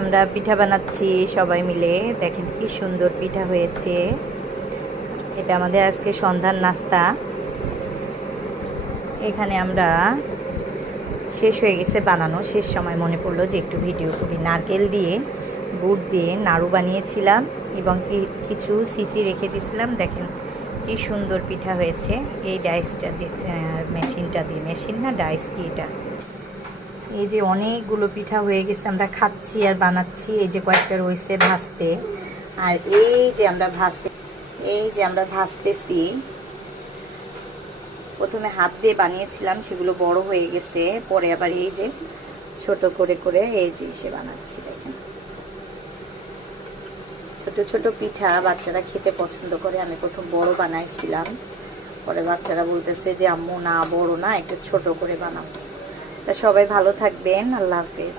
আমরা পিঠা বানাচ্ছি সবাই মিলে। দেখেন কি সুন্দর পিঠা হয়েছে। এটা আমাদের আজকে সন্ধ্যার নাস্তা। এখানে আমরা শেষ হয়ে গেছে বানানো, শেষ সময় মনে পড়লো যে একটু ভিডিও করি। নারকেল দিয়ে গুড় দিয়ে নাড়ু বানিয়েছিলাম এবং কিছু সিসি রেখে দিয়েছিলাম। দেখেন কি সুন্দর পিঠা হয়েছে এই ডাইসটা দিয়ে, মেশিনটা দিয়ে। মেশিন না ডাইস কি এটা। এই যে অনেকগুলো পিঠা হয়ে গেছে, আমরা খাচ্ছি আর বানাচ্ছি। এই যে কয়েকটা রয়েছে ভাজতে। আর এই যে আমরা ভাজতেছি। প্রথমে হাত দিয়ে বানিয়েছিলাম, সেগুলো বড় হয়ে গেছে। পরে আবার এই যে ছোট করে করে এই যে এসে বানাচ্ছি। দেখেন ছোট ছোট পিঠা বাচ্চারা খেতে পছন্দ করে। আমি প্রথম বড় বানাইছিলাম, পরে বাচ্চারা বলতেছে যে আম্মু না বড় না, একটু ছোট করে বানাও। তা সবাই ভালো থাকবেন। আল্লাহ হাফেজ।